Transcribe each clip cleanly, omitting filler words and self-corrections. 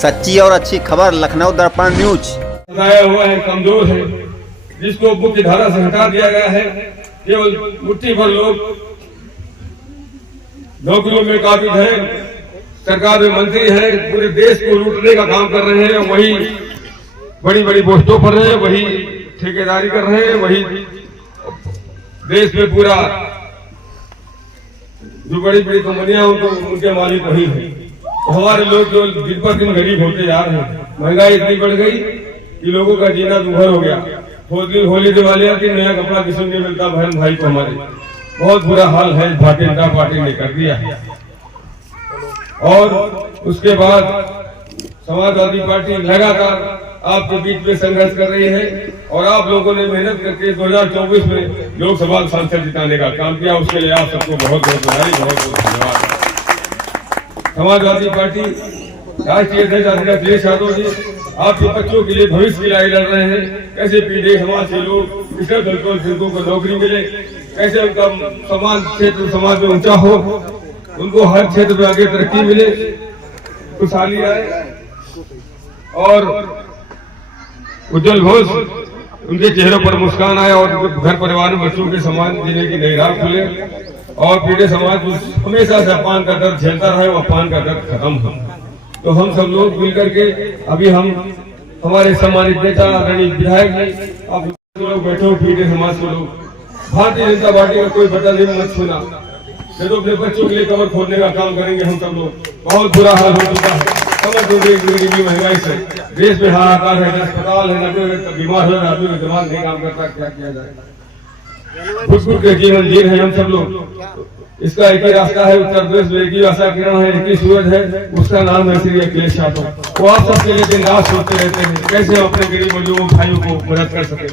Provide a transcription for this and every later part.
सच्ची और अच्छी खबर लखनऊ दर्पण न्यूज। बताया हुआ है कमजोर है, जिसको मुख्य धारा से हटा दिया गया है। केवल मुट्ठी भर लोग नौकरियों में काबिज है, सरकार में मंत्री है, पूरे देश को लूटने का काम कर रहे हैं। वही बड़ी बड़ी पोस्टों पर है, वही ठेकेदारी कर रहे हैं, वही देश में पूरा जो बड़ी बड़ी कंपनियां उनके मालिक वही है। तो हमारे लोग जो दिन पर दिन गरीब होते जा रहे हैं, महंगाई इतनी बढ़ गई कि लोगों का जीना दुभर हो गया। होली दिवाली की नया कपड़ा किसी नहीं मिलता बहन भाई को, हमारे बहुत बुरा हाल है। भारतीय जनता पार्टी ने कर दिया। और उसके बाद समाजवादी पार्टी लगातार आपके बीच में संघर्ष कर रही है और आप लोगों ने मेहनत करके 2024 में लोकसभा सांसद जिताने का काम किया। उसके लिए आप सबको बहुत बहुत बधाई, बहुत बहुत धन्यवाद। समाजवादी पार्टी राष्ट्रीय अध्यक्ष अखिलेश यादव जी आपके बच्चों के लिए भविष्य की लड़ाई लड़ रहे हैं। कैसे पीड़ित समाज के लोग पिछड़े दलितों को नौकरी मिले, कैसे उनका समान क्षेत्र समाज में ऊंचा हो, उनको हर क्षेत्र में आगे तरक्की मिले, खुशहाली आए और उज्जवल भविष्य उनके चेहरों पर मुस्कान आए और घर परिवार में बच्चों के समान जीने की नई राह खुले और पीड़ित समाज हमेशा से अपमान का दर्द झेलता रहे, वो अपमान का दर्द खत्म हो। तो हम सब लोग मिलकर के अभी हम हमारे सम्मानित नेता आदरणीय विधायक जी, आप लोग बैठे हो, पीड़ित समाज के लोग, भारतीय जनता पार्टी का कोई बता नहीं मत छूना, नहीं तो अपने बच्चों के लिए कवर खोदने का काम करेंगे। हम सब लोग बहुत बुरा हाल हो चुका है, समझ की महंगाई से देश में हाहाकार है, अस्पताल है, बीमार हो आदमी का दिमाग नहीं काम करता, क्या किया जाए। फुट के जीवन जी रहे हम सब लोग। इसका एक ही रास्ता है, उत्तर प्रदेश में एक ही आशा किरण है, एक ही सूरज है, उसका नाम है श्री अखिलेश यादव। वो आप सबके लिए दिन रात सोचते रहते हैं कैसे हम अपने गरीब मजदूरों भाइयों को मदद कर सके।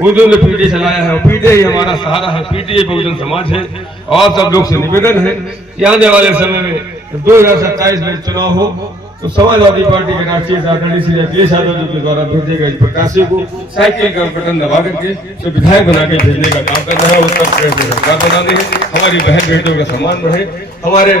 उन्होंने पीटी चलाया है और पीटे ही हमारा सहारा है, पीटी ही बहुजन समाज है। और सब लोग से निवेदन है कि आने वाले समय में 2027 में चुनाव हो तो समाजवादी पार्टी के राष्ट्रीय आदरणीय श्री अखिलेश यादव जी के द्वारा भेजे गए प्रत्याशी को साइकिल का बटन दबा करके तो विधायक बना के भेजने का काम कर रहा है। उत्तर प्रदेश में सरकार बनाने है, हमारी बहन बेटियों का सम्मान बढ़े, हमारे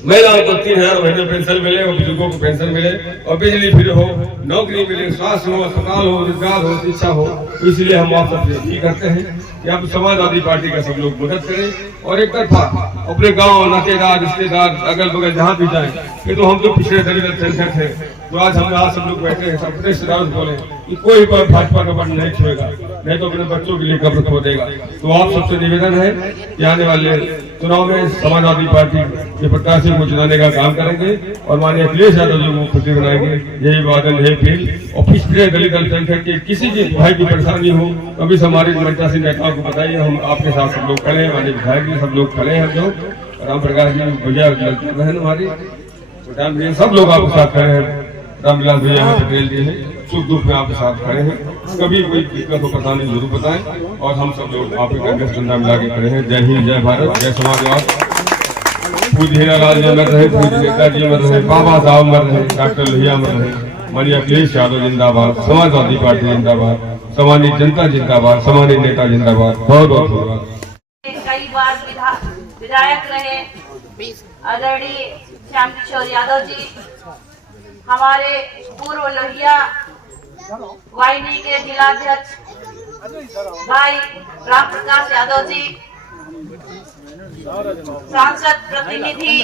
महिलाओं को 3000 महीने पेंशन मिले और बुजुर्गों को पेंशन मिले और बिजली फ्री हो, नौकरी मिले, स्वास्थ्य हो, अस्पताल हो, रोजगार हो, शिक्षा हो। तो इसलिए हम आप सबसे अपील करते हैं कि आप समाजवादी पार्टी का सब लोग मदद करें और एक तरफा अपने गांव, नातेदार, रिश्तेदार, अगल बगल जहाँ भी जाए। ये तो हम तो पिछड़े दलित अल्पसंख्यक है, तो आज हम सब लोग बैठे हैं, सब अपने रिश्तेदार बोले कि कोई पर भाजपा का बटन नहीं छुएगा, नहीं तो अपने बच्चों के लिए कब्र खो देगा। तो आप सबसे निवेदन है कि आने वाले चुनाव में समाजवादी पार्टी के प्रत्याशी को चुनाने का काम करेंगे और माननीय अखिलेश यादव जी को मुख्यमंत्री बनाएंगे। यही वादन है फिर। और पिछड़े दलित अल्पसंख्यक के किसी भी भाई की परेशानी हो कभी हमारी मनता सिंह नेताओं को बताइए, हम आपके साथ सब लोग खड़े हैं, माननीय विधायक जी सब लोग खड़े हैं, हम लोग राम प्रकाश जी भैया बहन हमारी सब लोग आपके साथ खड़े हैं, रामविलास भैया पटेल जी हैं, सुख दुख में आपके साथ खड़े हैं। कभी कोई दिक्कत हो परेशानी जरूर बताएं और हम सब लोग आपके कंधे से कंधा मिला के खड़े हैं। जय हिंद, जय भारत, जय समाजवाद। पूज्य हीरालाल जी मर रहे, पूज्य नेताजी मर रहे, बाबा साहब मर रहे, डॉक्टर लोहिया मर रहे, माननीय अखिलेश यादव जिंदाबाद, समाजवादी पार्टी जिंदाबाद, सामान्य जनता जिंदाबाद, सामान्य नेता जिंदाबाद। बहुत बहुत धन्यवाद। कई बार विधायक रहे आदरणीय श्याम किशोर यादव जी, हमारे पूर्व लोहिया वाहिनी के जिलाध्यक्ष भाई राम प्रकाश यादव जी, सांसद प्रतिनिधि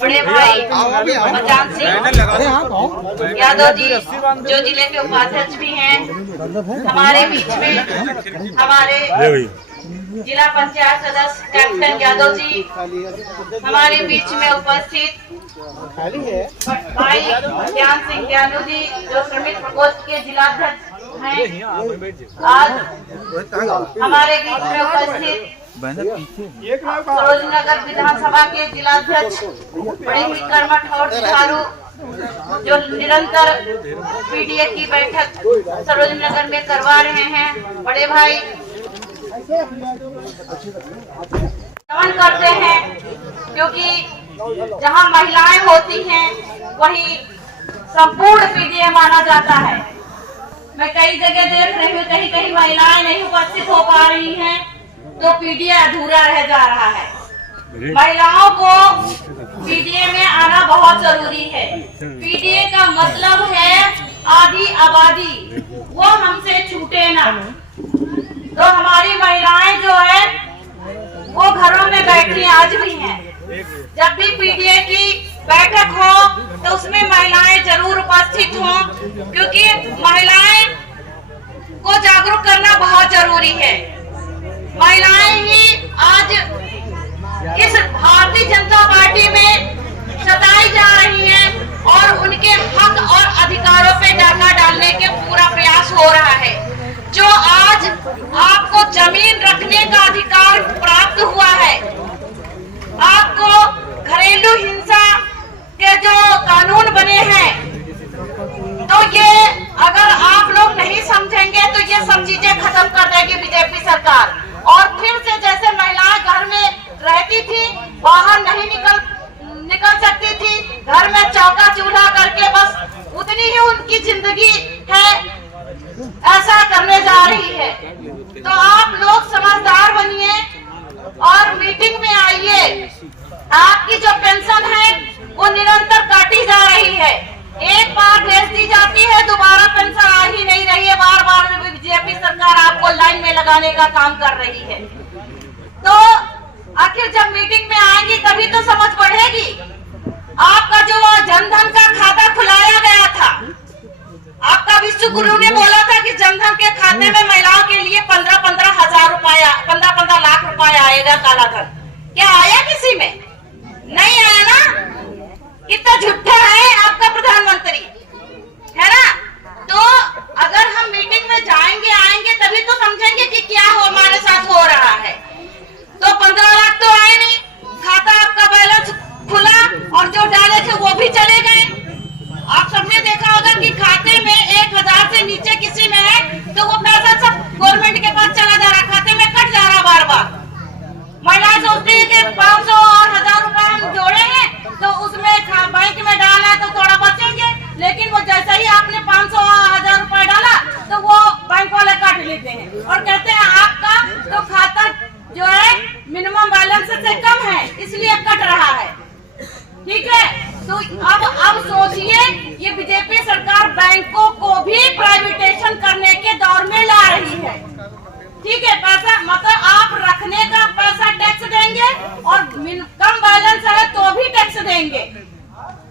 बड़े भाई मजान सिंह यादव जी जो जिले के उपाध्यक्ष भी हैं, हमारे बीच में हमारे जिला पंचायत सदस्य कैप्टन यादव जी, हमारे बीच में उपस्थित भाई ज्ञान सिंह यादव जी जो श्रमिक प्रकोष्ठ के जिलाध्यक्ष हैं, आज हमारे बीच में उपस्थित सरोजनगर विधानसभा के जिलाध्यक्ष बड़े ही कर्मठ और जुझारू जो निरंतर पीडीए की बैठक सरोजनगर में करवा रहे हैं, बड़े भाई नमन करते हैं, क्योंकि जहां महिलाएं होती हैं वही संपूर्ण पीडीए माना जाता है। मैं कई जगह देख रही हूँ, कहीं कहीं महिलाएं नहीं उपस्थित हो पा रही हैं तो पीडीए अधूरा रह जा रहा है। महिलाओं को पीडीए में आना बहुत जरूरी है। पीडीए का मतलब है आधी आबादी, वो हमसे छूटे ना। तो हमारी महिलाएं जो है वो घरों में बैठी आज भी हैं। जब भी पीडीए की बैठक हो तो उसमें महिलाएं जरूर उपस्थित हों, क्योंकि महिलाएं को जागरूक करना बहुत जरूरी है। महिलाएं ही आज इस भारतीय जनता पार्टी में सताई जा रही हैं और उनके हक और अधिकारों पे डाका डालने के पूरा प्रयास हो रहा है। जो आज आपको जमीन रखने का अधिकार प्राप्त हुआ है, आपको घरेलू हिंसा के जो कानून बने हैं, तो ये अगर आप लोग नहीं समझेंगे तो ये सब चीजें खत्म कर देगी बीजेपी सरकार। और फिर से जैसे महिलाएं घर में रहती थी, बाहर नहीं निकल सकती थी, घर में चौका चूल्हा करके बस उतनी ही उनकी जिंदगी है, ऐसा करने जा रही है। तो आप लोग समझदार बनिए और मीटिंग में आइए। आपकी जो पेंशन है वो निरंतर काटी जा रही है, एक बार भेज दी जाती है, दोबारा पेंशन आ ही नहीं रही है। बार बार बीजेपी सरकार आपको लाइन में लगाने का काम कर रही है। तो आखिर जब मीटिंग में आएंगी तभी तो समझ पड़ेगी। आपका जो जनधन का खाता खुलाया गया था, आपका विश्व गुरु ने बोला था कि जनधन के खाते में महिलाओं के लिए 15 लाख रुपया आएगा काला धन। क्या आया किसी में? नहीं आया ना। कितना झूठा है आपका प्रधानमंत्री, है ना। तो अगर हम मीटिंग में जाएंगे आएंगे तभी तो समझेंगे कि क्या हमारे साथ हो रहा है। तो 15 लाख तो आए नहीं, खाता आपका बैलेंस खुला और जो डाले थे वो भी चले गए। आप सबने देखा होगा कि खाते में 1000 से नीचे किसी में है तो वो पैसा सब गवर्नमेंट के पास चला जा रहा, खाते में कट जा रहा बार बार। महिलाएं सोचती है कि 500 और 1000 रुपए हम जोड़े हैं तो उसमें बैंक में डाला है तो थोड़ा बचेंगे, लेकिन वो जैसे ही आपने 500 और 1000 रुपए डाला तो वो बैंक वाले काट लेते हैं और कहते हैं आपका तो खाता जो है मिनिमम बैलेंस से कम है इसलिए कट रहा है। ठीक है, तो अब सोचिए ये बीजेपी सरकार बैंकों को भी प्राइवेटाइजेशन करने के दौर में ला रही है। ठीक है, पैसा मतलब आप रखने का पैसा टैक्स देंगे और कम बैलेंस है तो भी टैक्स देंगे,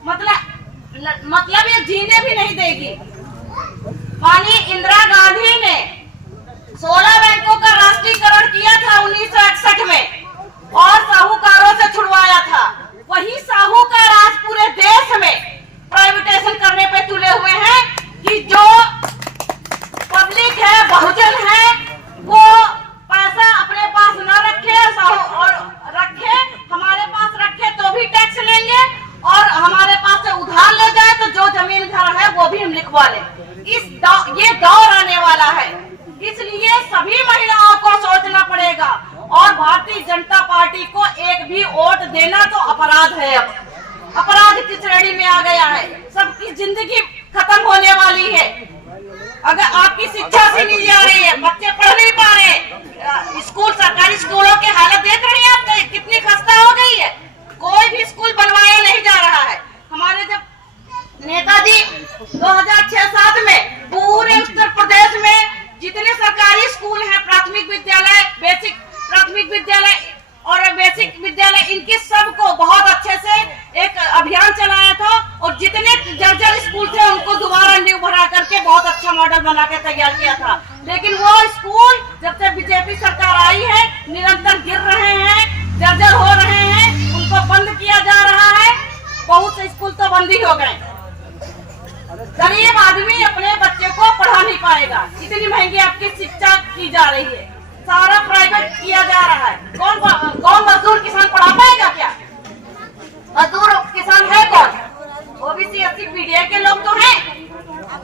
मतलब ये जीने भी नहीं देगी। माननीय इंदिरा गांधी ने 16 बैंकों का राष्ट्रीयकरण किया था 1961 में और साहूकारों से छुड़वाया था। वही साहूकार आज पूरे देश में प्राइवेटाइजेशन करने पे तुले हुए हैं कि जो पब्लिक है, बहुजन है, वो पैसा अपने पास न रखे और रखे, हमारे पास रखे तो भी टैक्स लेंगे और हमारे पास से उधार ले जाए तो जो जमीन घर है वो भी हम लिखवा लें। ये दौर आने वाला है, इसलिए सभी महिलाओं को सोचना पड़ेगा और भारतीय जनता पार्टी को एक भी वोट देना तो अपराध है। अब अपराध की श्रेणी में आ गया है, सबकी जिंदगी खत्म होने वाली है। अगर आपकी शिक्षा नहीं जा रही है, बच्चे पढ़ नहीं पा रहे, स्कूल सरकारी स्कूलों की हालत देख रही है आप कितनी खस्ता हो गई है, कोई भी स्कूल बनवाया नहीं जा रहा है। हमारे जब नेताजी 2006-7 में पूरे उत्तर प्रदेश में जितने सरकारी स्कूल हैं, प्राथमिक विद्यालय, बेसिक प्राथमिक विद्यालय और बेसिक विद्यालय, इनके सबको बहुत अच्छे से एक अभियान चलाया था और जितने जर्जर स्कूल थे उनको दोबारा नींव भरा करके बहुत अच्छा मॉडल बना के तैयार किया था। लेकिन वो स्कूल जब से बीजेपी सरकार आई है निरंतर गिर रहे हैं, जर्जर हो रहे हैं, उनको बंद किया जा रहा है। बहुत से स्कूल तो बंद ही हो गए। गरीब आदमी अपने बच्चे को पढ़ा नहीं पाएगा, इतनी महंगी आपकी शिक्षा की जा रही है, सारा प्राइवेट किया जा रहा है। कौन मजदूर किसान पढ़ा पाएगा? क्या मजदूर किसान है कौन? ओबीसी एससी पीडीए के लोग तो हैं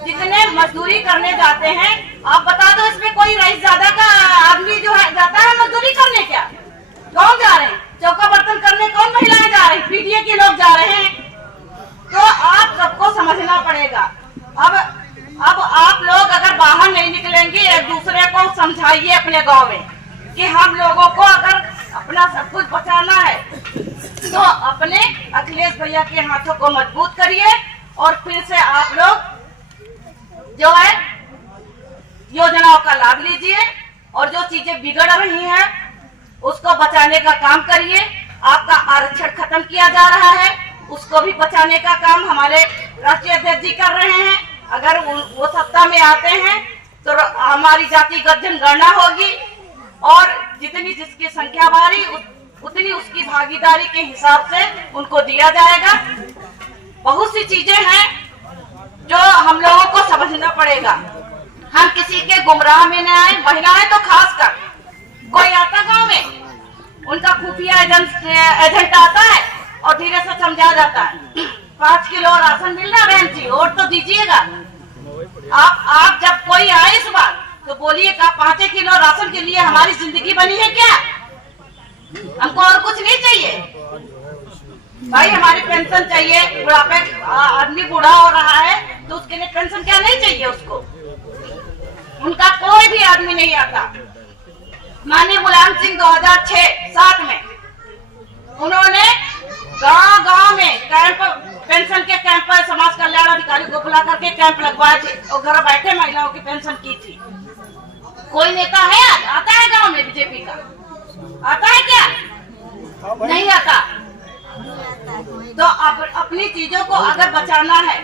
जितने मजदूरी करने जाते हैं। आप बता दो इसमें कोई रईस ज्यादा का आदमी जो है जाता है मजदूरी करने? क्या कौन जा रहे हैं? चौका बर्तन करने कौन महिलाएं जा रही? पीडीए के लोग जा रहे हैं। तो आप सबको समझना पड़ेगा। अब आप लोग अगर बाहर नहीं निकलेंगे, एक दूसरे को समझाइए अपने गांव में कि हम लोगों को अगर अपना सब कुछ बचाना है तो अपने अखिलेश भैया के हाथों को मजबूत करिए और फिर से आप लोग जो है योजनाओं का लाभ लीजिए और जो चीजें बिगड़ रही हैं उसको बचाने का काम करिए। आपका आरक्षण खत्म किया जा रहा है, उसको भी बचाने का काम हमारे राष्ट्रीय अध्यक्ष जी कर रहे हैं। अगर वो सत्ता में आते हैं तो हमारी जातिगत जनगणना होगी और जितनी जिसकी संख्या भारी उतनी उसकी भागीदारी के हिसाब से उनको दिया जाएगा। बहुत सी चीजें हैं जो हम लोगों को समझना पड़ेगा। हम किसी के गुमराह में न आए, महिलाएं तो खासकर। कोई आता गांव में उनका खुफिया एजेंट आता है और धीरे से समझा जाता है 5 किलो राशन मिलना बहन जी, और तो दीजिएगा। आप जब कोई आए इस बार तो बोलिए का 5 किलो राशन के लिए हमारी जिंदगी बनी है क्या? हमको और कुछ नहीं चाहिए भाई। हमारी पेंशन चाहिए, बुढ़ापे आदमी बूढ़ा हो रहा है तो उसके लिए पेंशन क्या नहीं चाहिए उसको? उनका कोई भी आदमी नहीं आता। माननीय मुलायम सिंह 2006-7 में उन्होंने गांव-गांव में कैंप, पेंशन के कैंप पर समाज कल्याण अधिकारी को बुला करके कैंप लगवाए थे और घर बैठे महिलाओं की पेंशन की थी। कोई नेता है आता है गांव में बीजेपी का? आता है क्या? नहीं आता। तो अपनी चीजों को अगर बचाना है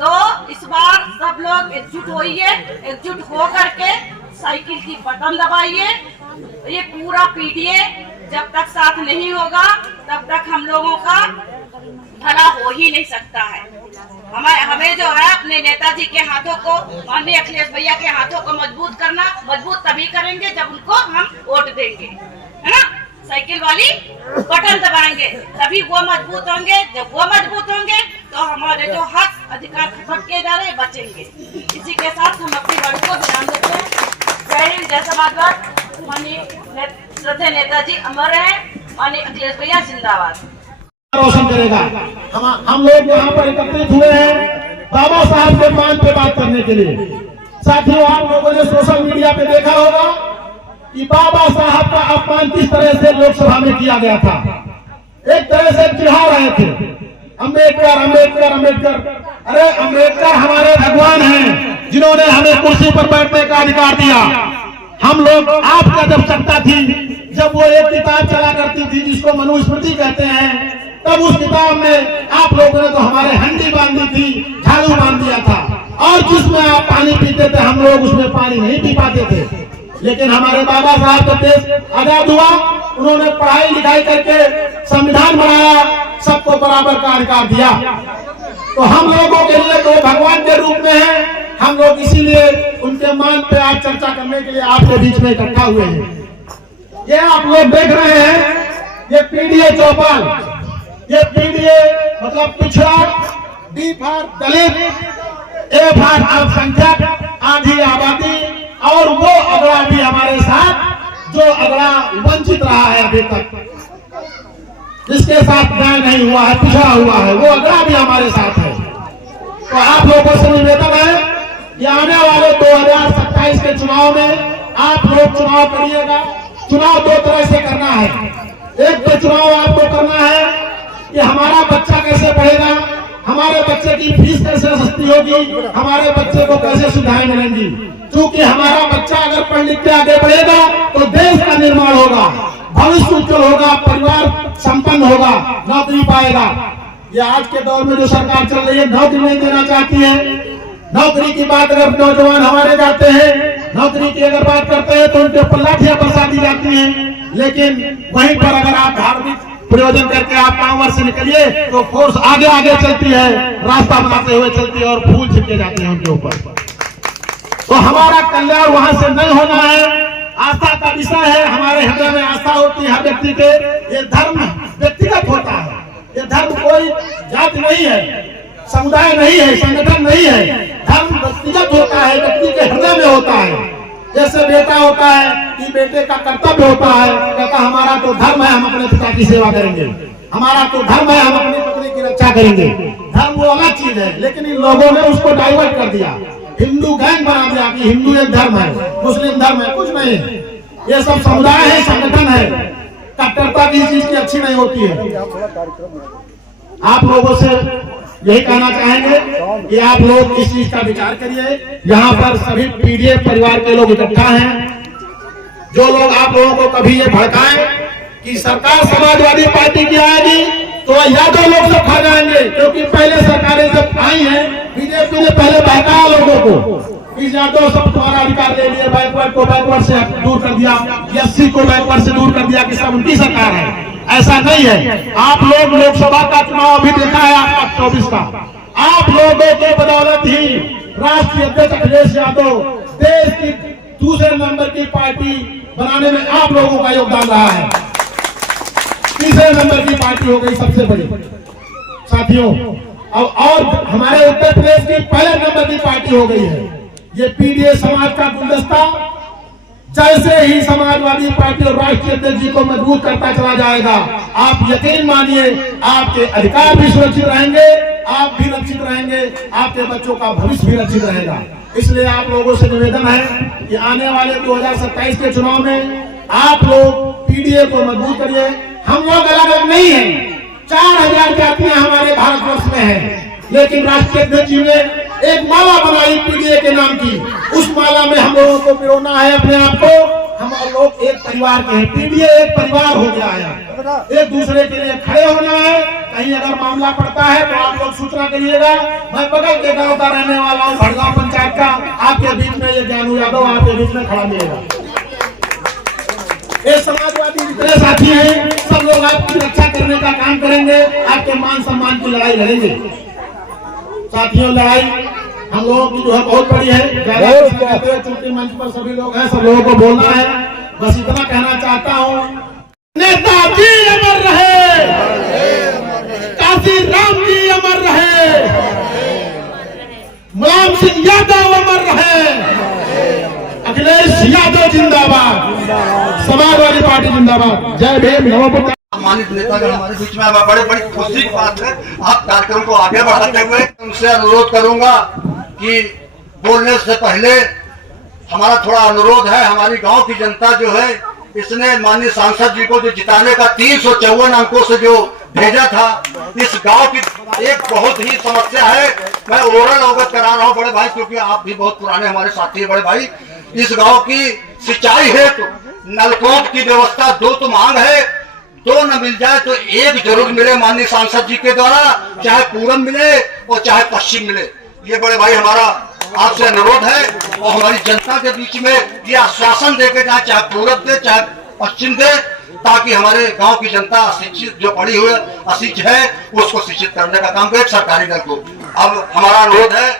तो इस बार सब लोग एकजुट होइए, एकजुट हो करके साइकिल की बटन दबाइए। ये पूरा पीढ़ी जब तक साथ नहीं होगा तब तक हम लोगों का भला हो ही नहीं सकता है। हमें जो है अपने नेताजी के हाथों को, माननीय अखिलेश भैया के हाथों को मजबूत करना। मजबूत तभी करेंगे जब उनको हम वोट देंगे, है ना? साइकिल वाली बटन दबाएंगे तभी वो मजबूत होंगे। जब वो मजबूत होंगे तो हमारे जो हक अधिकार खत्म किए जा रहे हैं बचेंगे। इसी के साथ हम अपनी बात को ध्यान देते हैं। जय हिंद, जय समाजवाद। माननीय श्रद्धेय नेताजी अमर है, माननीय अखिलेश भैया जिंदाबाद। रोशन करेगा। हम लोग यहाँ पर एकत्रित हुए हैं बाबा साहब के मान पे बात करने के लिए। साथियों, आप लोगों ने सोशल मीडिया पे देखा होगा कि बाबा साहब का अपमान किस तरह से लोकसभा में किया गया था। एक तरह से चिढ़ा रहे थे, अम्बेडकर अम्बेडकर अम्बेडकर। अरे अम्बेडकर हमारे भगवान हैं जिन्होंने हमें कुर्सी पर बैठने का अधिकार दिया। हम लोग, आपका जब सत्ता थी, जब वो एक किताब चला करती थी जिसको मनुस्मृति कहते हैं, तब उस किताब में आप लोगों ने तो हमारे हंडी बांध दी थी, झाड़ू बांध दिया था, और जिसमें आप पानी पीते थे हम लोग उसमें पानी नहीं पी पाते थे। लेकिन हमारे बाबा साहब का देश आजाद हुआ, उन्होंने पढ़ाई लिखाई करके संविधान बनाया, सबको बराबर का अधिकार दिया। तो हम लोगों के लिए तो भगवान के रूप में है। हम लोग इसीलिए उनके मान पे आज चर्चा करने के लिए आपके बीच में इकट्ठा हुए हैं। ये आप लोग देख रहे हैं, ये पीडीए चौपाल, ये पीडीए मतलब पिछड़ा, D for Dalit, A for अल्पसंख्यक, आधी आबादी, और वो अगड़ा भी हमारे साथ जो अगड़ा वंचित रहा है अभी तक, जिसके साथ न्याय नहीं हुआ है, पिछड़ा हुआ है, वो अगड़ा भी हमारे साथ है। तो आप लोगों से निवेदन है कि आने वाले 2027 के चुनाव में आप लोग चुनाव करिएगा। चुनाव दो तरह से करना है। एक तो चुनाव आपको करना है कि हमारा बच्चा कैसे पढ़ेगा, हमारे बच्चे की फीस कैसे सस्ती होगी, हमारे बच्चे को कैसे सुविधाएं मिलेंगी। क्योंकि हमारा बच्चा अगर पढ़ लिख के आगे बढ़ेगा तो देश का निर्माण होगा, भविष्य उज्जवल होगा, परिवार संपन्न होगा, नौकरी पाएगा। ये आज के दौर में जो सरकार चल रही है नौकरी नहीं देना चाहती है। नौकरी की बात अगर नौजवान हमारे जाते हैं, नौकरी की अगर बात करते हैं तो उनके ऊपर लाठियां बरसा दी जाती हैं। लेकिन वहीं पर अगर आप धार्मिक प्रयोजन करके आप पावर से निकलिए तो फोर्स आगे आगे चलती है, रास्ता बनाते हुए चलती है और फूल छिपके जाते हैं उनके ऊपर। तो हमारा कल्याण वहां से नहीं होना है। आस्था का विषय है, हमारे हृदय में आस्था होती है हर व्यक्ति के। ये धर्म व्यक्तिगत होता है, ये धर्म कोई जाति नहीं है, समुदाय नहीं है, संगठन नहीं है। धर्म व्यक्तिगत होता है, व्यक्ति के हृदय में होता है। जैसे बेटा होता है कि बेटे का कर्तव्य होता है, कहता हमारा तो धर्म है हम अपने पिता की सेवा करेंगे, हमारा तो धर्म है हम अपनी पत्नी की रक्षा करेंगे। धर्म वो अलग चीज है, लेकिन इन लोगों ने उसको डाइवर्ट कर दिया, हिंदू गैंग बना दिया कि हिंदू एक धर्म है, मुस्लिम धर्म है। कुछ नहीं, ये सब समुदाय है, संगठन है। कट्टरता किसी चीज की अच्छी नहीं होती है। आप लोगों से यही कहना चाहेंगे कि आप लोग इस चीज का विचार करिए। यहाँ पर सभी पीडीए परिवार के लोग इकट्ठा हैं। जो लोग आप लोगों को कभी ये भड़काएं कि सरकार समाजवादी पार्टी की आएगी तो यादव लोग सब खा जाएंगे, क्योंकि पहले सरकारें जब आई हैं बीजेपी ने पहले बहकाया लोगों को, इस यादव सब तुम्हारा अधिकार ले लिए, बैकवर्ड को बैकवर्ड से दूर कर दिया, एससी को बैकवर्ड से दूर कर दिया कि सब उनकी सरकार है। ऐसा नहीं है। आप लोग लोकसभा का चुनाव अभी देखा है आपका 24 का, आप लोगों के बदौलत ही राष्ट्रीय अध्यक्ष अखिलेश यादव देश की दूसरे नंबर की पार्टी बनाने में आप लोगों का योगदान रहा है। तीसरे नंबर की पार्टी हो गई सबसे बड़ी साथियों। और हमारे उत्तर प्रदेश की पहले नंबर की पार्टी हो गई है। ये पीडीए समाज का गुलदस्ता जैसे ही समाजवादी पार्टी और राष्ट्रीय अध्यक्ष जी को मजबूत करता चला जाएगा, आप यकीन मानिए आपके अधिकार भी सुरक्षित रहेंगे, आप भी रक्षित रहेंगे, आपके बच्चों का भविष्य भी रक्षित रहेगा। इसलिए आप लोगों से निवेदन है कि आने वाले 2027 के चुनाव में आप लोग पीडीए को मजबूत करिए। हम लोग अलग अलग नहीं हैं, 4000 जातियां हमारे भारतवर्ष में हैं, लेकिन राष्ट्रीय अध्यक्ष जी ने एक माला बनाई पीडीए के नाम की। उस माला में हम लोगों को पिरोना है अपने आप को। हम लोग एक परिवार के हैं, पीडीए एक परिवार हो गया है। एक दूसरे के लिए खड़े होना है। कहीं अगर मामला पड़ता है तो आप लोग सूचना करिएगा। मैं बगल के गांव का रहने वाला हूँ, भड़गांव पंचायत का। आपके बीच में ये ज्ञानू यादव आपके बीच में खड़ा मिलेगा। ये समाजवादी जितने साथी हैं सब लोग आपकी रक्षा करने का काम करेंगे, आपके मान सम्मान की लड़ाई लड़ेंगे। साथियों, लड़ाई हम लोगों की जो है बहुत बड़ी है। चुनावी मंच पर सभी लोग हैं, सब लोगों को बोलना है। बस इतना कहना चाहता हूँ, नेताजी अमर रहे, काशी राम जी अमर रहे, मुलायम सिंह यादव अमर रहे, अखिलेश यादव जिंदाबाद, समाजवादी पार्टी जिंदाबाद। जय भीम, नमो बुद्धाय। सम्मानित नेतागण हमारे बीच में बड़े बड़ी खुशी की बात है। आप कार्यक्रम को आगे बढ़ाते हुए उनसे अनुरोध करूंगा कि बोलने से पहले हमारा थोड़ा अनुरोध है। हमारी गांव की जनता जो है, इसने माननीय सांसद जी को जो जिताने का 354 अंकों से जो भेजा था, इस गांव की एक बहुत ही समस्या है। मैं ओरल अवगत करा रहा हूं बड़े भाई, क्योंकि आप भी बहुत पुराने हमारे साथी है बड़े भाई। इस गांव की सिंचाई हेतु नलकूप की व्यवस्था दो तो मांग है, दो न मिल जाए तो एक जरूर मिले माननीय सांसद जी के द्वारा, चाहे पूरब मिले और चाहे पश्चिम मिले। ये बड़े भाई हमारा आपसे अनुरोध है। और हमारी जनता के बीच में ये आश्वासन देके जाए, चाहे पूरब दे चाहे पश्चिम दे, ताकि हमारे गांव की जनता अशिक्षित जो पड़ी हुई अशिक्षित है उसको शिक्षित करने का काम करे सरकारी दल को। अब हमारा अनुरोध है,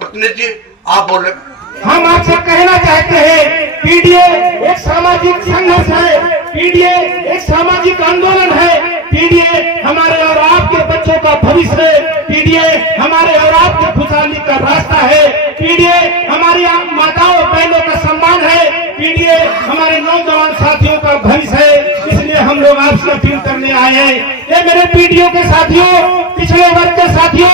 प्रतिनिधि जी आप बोल रहे। हम आपसे कहना चाहते हैं, पीडीए एक सामाजिक संघर्ष है, पीडीए एक सामाजिक आंदोलन है, पीडीए हमारे और आपके बच्चों का भविष्य है, पीडीए हमारे और आपके खुशहाली का रास्ता है, पीडीए हमारी माताओं बहनों का सम्मान है, पीडीए हमारे नौजवान साथियों का भविष्य है। इसलिए हम लोग आपसे अपील करने आए हैं। ये मेरे पीडीओ के साथियों, पिछड़े वर्ग के साथियों,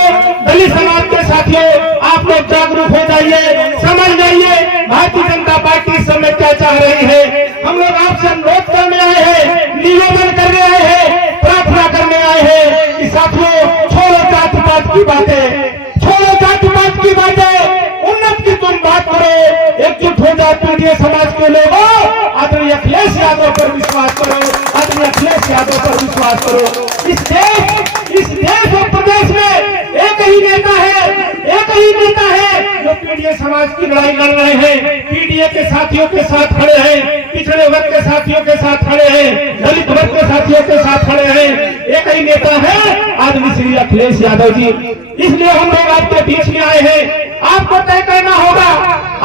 दलित समाज के साथियों, आप लोग जागरूक हो जाइए, समझ जाइए भारतीय जनता पार्टी इस समय क्या चाह रही है। हम लोग आपसे अनुरोध करने आए हैं, निवेदन करने आए हैं, प्रार्थना करने आए हैं कि साथियों छोड़ो जातिवाद की बातें, छोड़ो जातिवाद की बातें, उन्नत की तुम बात करो, एकजुट हो जाओ पीडीए समाज के लोगों। आदरणीय अखिलेश यादव पर विश्वास करो, आदरणीय अखिलेश यादव पर विश्वास करो। इस देश और प्रदेश में एक ही नेता है, एक ही नेता है जो पीडीए समाज की लड़ाई लड़ रहे हैं, पीडीए के साथियों के साथ खड़े हैं, पिछड़े वर्ग के साथियों के साथ खड़े हैं, दलित वर्ग के साथियों के साथ खड़े हैं। एक ही नेता है आदरणीय श्री अखिलेश यादव जी। इसलिए हम लोग आपके बीच में आए हैं। आपको तय करना होगा,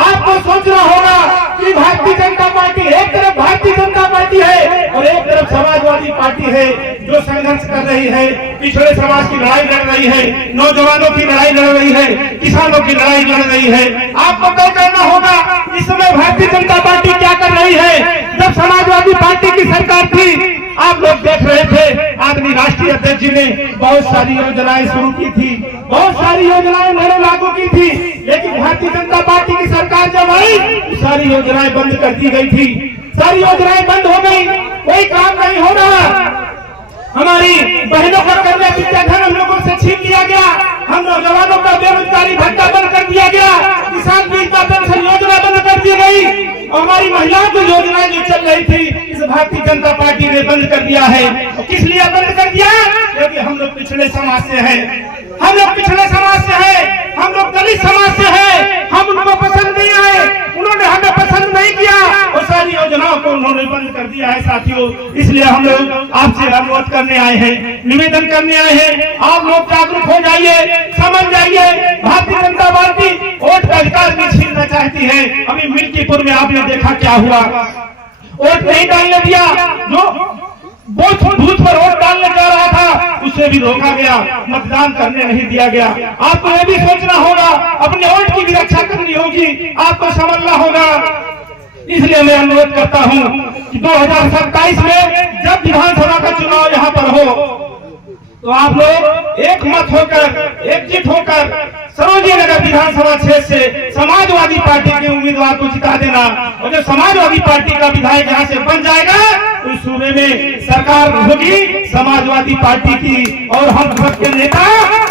आपको सोचना होगा कि भारतीय जनता पार्टी एक तरफ भारतीय जनता पार्टी है और एक तरफ समाजवादी पार्टी है जो संघर्ष कर रही है, पिछड़े समाज की लड़ाई लड़ रही है, नौजवानों की लड़ाई लड़ रही है, किसानों की लड़ाई लड़ रही है। आपको तय करना होगा इस समय भारतीय जनता पार्टी क्या कर रही है। जब समाजवादी पार्टी की सरकार थी, आप लोग देख रहे थे, आदरणीय राष्ट्रीय अध्यक्ष जी ने बहुत सारी योजनाएं शुरू की थी, बहुत सारी योजनाएं उन्होंने लागू की थी, लेकिन भारतीय जनता पार्टी की सरकार जब आई सारी योजनाएं बंद कर दी गई थी, सारी योजनाएं बंद हो गई। कोई काम नहीं हो रहा। हमारी बहनों का कन्या विद्याधन हम लोगों से छीन लिया गया, हम नौजवानों का बेरोजगारी भत्ता बंद कर दिया गया, किसान बीमा पेंशन योजना बंद कर दी गई, और हमारी महिलाओं की योजनाएं जो चल रही थी इस भारतीय जनता पार्टी ने बंद कर दिया है। और किस लिए बंद कर दिया? क्योंकि हम लोग पिछड़े समाज से हैं, हम लोग पिछड़े समाज से हैं, हम लोग दलित समाज से हैं, हम उनको पसंद नहीं आए, उन्होंने हमें पसंद नहीं किया और सारी योजनाओं को उन्होंने बंद कर दिया है साथियों। इसलिए हम लोग आपसे अनुरोध करने आए हैं, निवेदन करने आए हैं, आप लोग जागरूक हो जाइए, समझ जाइए। भारतीय जनता पार्टी वोट का अधिकार भी छीनना चाहती है। अभी मिल्कीपुर में आपने देखा क्या हुआ, वोट नहीं डालने दिया, जो बूथ पर वोट डालने जा रहा था उसे भी रोका गया, मतदान करने नहीं दिया गया। आपको ये भी सोचना होगा, अपने वोट की भी रक्षा करनी होगी, आपको समझना होगा। इसलिए मैं अनुरोध करता हूं कि 2027 में जब विधानसभा का चुनाव यहाँ पर हो तो आप लोग एक मत होकर, एकजुट होकर सरोजी नगर विधानसभा क्षेत्र से समाजवादी पार्टी के उम्मीदवार को जिता देना। और जो समाजवादी पार्टी का विधायक यहाँ से बन जाएगा उस सूबे में सरकार होगी समाजवादी पार्टी की, और हम सबके नेता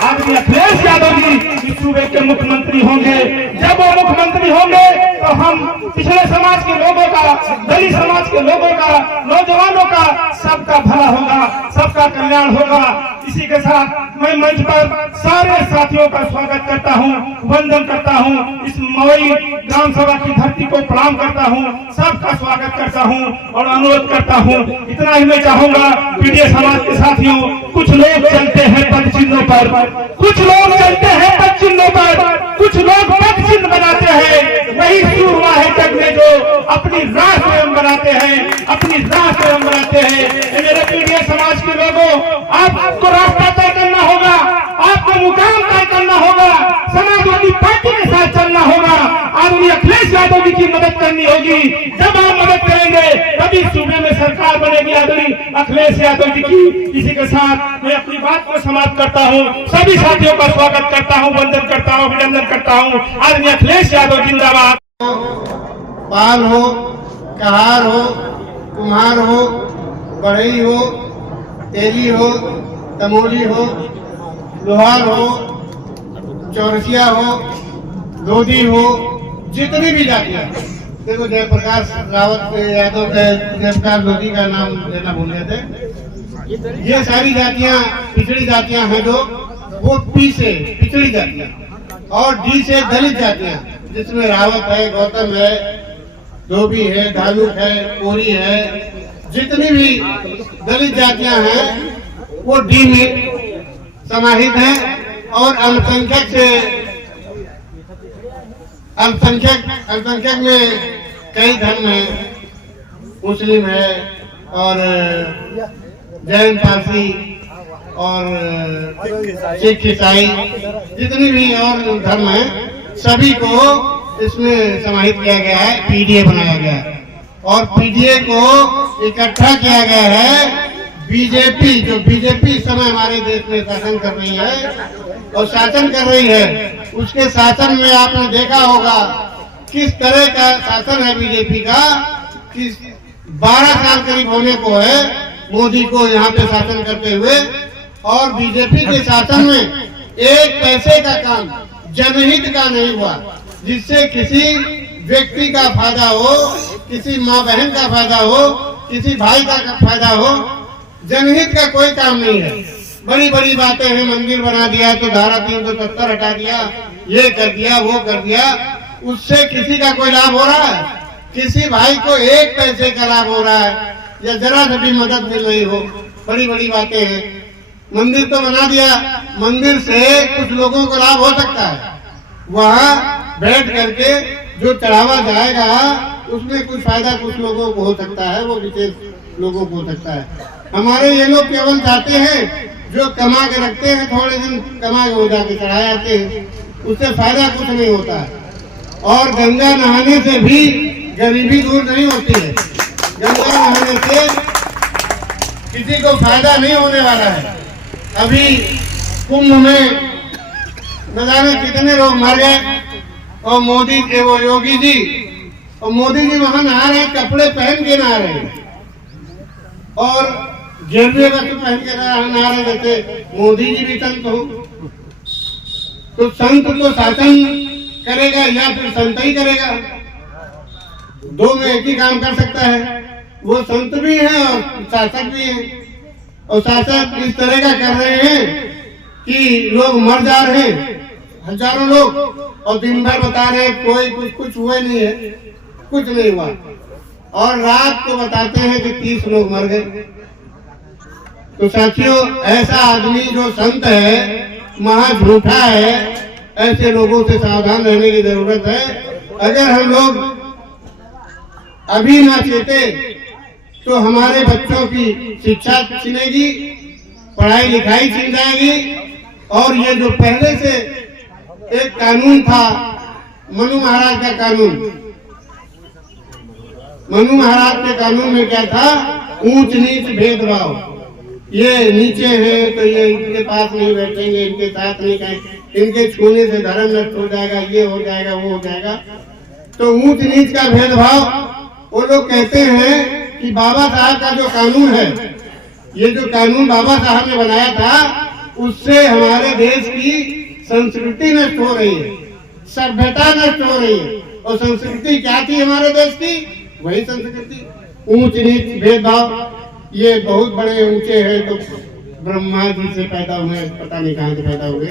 आदरणीय अखिलेश यादव जी इस सूबे के मुख्यमंत्री होंगे। जब वो मुख्यमंत्री होंगे तो हम पिछड़े समाज के लोगों का, दलित समाज के लोगों का, नौजवानों का, सबका भला होगा, सबका कल्याण होगा। इसी के साथ मैं मंच पर सारे साथियों का स्वागत करता हूं, वंदन करता हूं, इस मवई ग्राम सभा की धरती को प्रणाम करता हूं, सबका स्वागत करता हूं और अनुरोध करता हूं। इतना ही मैं चाहूंगा पीडीए समाज के साथियों, कुछ लोग चलते हैं पद चिन्हों पर, कुछ लोग चलते हैं पद चिन्हों पर, कुछ लोग पद चिन्ह बनाते हैं। वही सूरमा है जग में जो अपनी राह स्वयं बनाते हैं, अपनी राह स्वयं बनाते हैं। मेरे पीडीए समाज के लोगों, आपको रास्ता तय करना होगा, आपको मुकाम तय करना होगा, समाजवादी पार्टी के साथ चलना होगा, आदरणीय अखिलेश यादव जी की मदद करनी होगी। जब आप मदद करेंगे तभी सूबे में सरकार बनेगी आदरणीय अखिलेश यादव जी की। इसी के साथ मैं अपनी बात को समाप्त करता हूँ, सभी साथियों का स्वागत करता हूँ, वंदन करता हूँ, अभिनंदन करता हूँ। आदरणीय अखिलेश यादव जिंदाबाद। पाल हो, कहार हो, कुम्हार हो, बढ़ई हो, तेली हो, तमोली हो, लोहार हो, चौरसिया हो, लोधी हो, जितनी भी जातियां, देखो जयप्रकाश रावत यादव जयप्रकाश लोधी का नाम लेना भूल गए थे। ये सारी जातियां पिछड़ी जातियां हैं, जो वो पी से पिछड़ी जातियां और डी से दलित जातियां, जिसमें रावत है, गौतम है, धोबी है, धालुक है, कोरी है, जितनी भी दलित जातियां हैं वो डी में समाहित हैं। और अल्पसंख्यक से अल्पसंख्यक में कई धर्म है, मुस्लिम है और जैन, पारसी और सिख, ईसाई, जितनी भी और धर्म है सभी को इसमें समाहित किया गया है, पीडीए बनाया गया है। और पीडीए को इकट्ठा किया गया है बीजेपी, जो बीजेपी इस समय हमारे देश में शासन कर रही है और शासन कर रही है। उसके शासन में आपने देखा होगा किस तरह का शासन है बीजेपी का, कि 12 साल करीब होने को है मोदी को यहाँ पे शासन करते हुए। और बीजेपी के शासन में एक पैसे का काम जनहित का नहीं हुआ, जिससे किसी व्यक्ति का फायदा हो, किसी माँ बहन का फायदा हो, किसी भाई का फायदा हो, जनहित का कोई काम नहीं है। बड़ी बड़ी बातें हैं, मंदिर बना दिया तो धारा 370 हटा दिया, ये कर दिया, वो कर दिया, उससे किसी का कोई लाभ हो रहा है? किसी भाई को एक पैसे का लाभ हो रहा है या जरा सा भी मदद मिल रही हो? बड़ी बड़ी बातें हैं। मंदिर तो बना दिया, मंदिर से कुछ लोगों को लाभ हो सकता है, वहाँ बैठ करके जो चढ़ावा जाएगा उसमें कुछ फायदा कुछ लोगों को हो सकता है, वो विशेष लोगों को हो सकता है। हमारे ये लोग केवल चाहते हैं जो कमा के रखते हैं, थोड़े दिन कमा के हो जाके चढ़ाए जाते हैं, उससे फायदा कुछ नहीं होता है। और गंगा नहाने से भी गरीबी दूर नहीं होती है, गंगा नहाने से किसी को फायदा नहीं होने वाला है। अभी कुंभ में न जाने कितने लोग मर गए और मोदी के वो योगी जी और मोदी जी वहां नहा रहे हैं, कपड़े पहन के नहा रहे हैं। और गेरुए वस्त्र पहन के नारा देते मोदी जी भी संत हो। तो संत तो शासन करेगा या फिर संत ही करेगा, दो में एक ही काम कर सकता है। वो संत भी है और शासक भी है, और शासक इस तरह का कर रहे हैं कि लोग मर जा रहे हैं, हजारों लोग, और दिन भर बता रहे हैं कोई कुछ हुआ नहीं है, कुछ नहीं हुआ, और रात को बताते हैं कि 30 लोग मर गए। तो साथियों, ऐसा आदमी जो संत है महा झूठा है, ऐसे लोगों से सावधान रहने की जरूरत है। अगर हम लोग अभी ना चेते तो हमारे बच्चों की शिक्षा छिनेगी, पढ़ाई लिखाई छिन जाएगी, और ये जो पहले से एक कानून था, मनु महाराज का कानून, मनु महाराज के कानून में क्या था, ऊंच नीच भेदभाव। ये नीचे हैं तो ये इनके पास नहीं बैठेंगे, इनके साथ नहीं खाएंगे, इनके छूने से धर्म नष्ट हो जाएगा, ये हो जाएगा, वो हो जाएगा। तो ऊंच नीच का भेदभाव, वो लोग कहते हैं कि बाबा साहब का जो कानून है, ये जो कानून बाबा साहब ने बनाया था, उससे हमारे देश की संस्कृति नष्ट हो रही है, सभ्यता नष्ट हो रही है। और संस्कृति क्या थी हमारे देश की? वही संस्कृति, ऊंच नीच भेदभाव। ये बहुत बड़े ऊंचे हैं तो ब्रह्मा जी से पैदा हुए, पता नहीं कहाँ से पैदा हुए,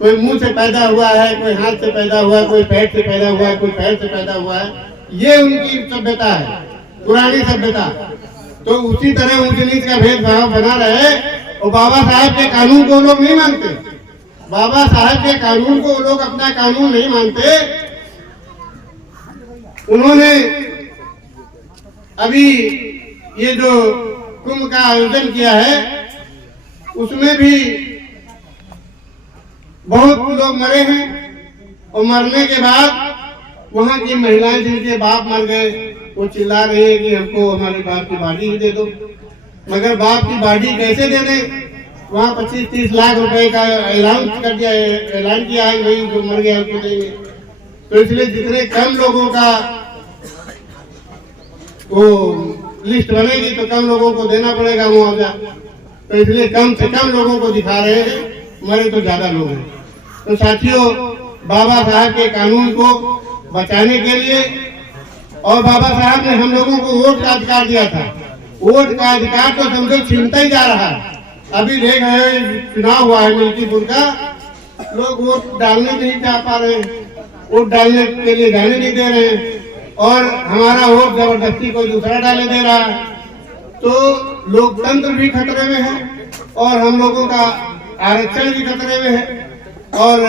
कोई मुंह से पैदा हुआ है, कोई हाथ से पैदा हुआ है, कोई पेट से पैदा हुआ है, कोई पैर से पैदा हुआ है। ये उनकी सभ्यता है, पुरानी सभ्यता। तो उसी तरह ऊंच नीच का भेदभाव बना रहे, और बाबा साहब के कानून को लोग नहीं मानते, बाबा साहब के कानून को लोग अपना कानून नहीं मानते। उन्होंने अभी ये जो कुंभ का आयोजन किया है, उसमें भी बहुत लोग मरे हैं, और मरने के बाद वहाँ की महिलाएं जिनके बाप मर गए, वो चिल्ला रही है कि हमको हमारे बाप की बाडी ही दे दो। मगर बाप की बाडी कैसे दे दें? वहाँ 25-30 लाख रुपए का ऐलान किया है, वही जो मर गया उसको देंगे। तो इसलिए जितने कम लोगों का वो लिस्ट बनेगी तो कम लोगों को देना पड़ेगा मुआवजा। तो इसलिए कम से कम लोगों को दिखा रहे हैं, मरे तो ज्यादा लोग हैं। तो साथियों, बाबा साहब के कानून को बचाने के लिए, और बाबा साहब ने हम लोगों को वोट का अधिकार दिया था, वोट का अधिकार तो समझो छीनता ही जा रहा है। अभी देख रहे हैं, चुनाव हुआ है मिल्कीपुर का, लोग वोट डालने नहीं जा पा रहे, वोट डालने के लिए जाने नहीं दे रहे हैं, और हमारा वोट जबरदस्ती कोई दूसरा डाले दे रहा है। तो लोकतंत्र भी खतरे में है, और हम लोगों का आरक्षण भी खतरे में है, और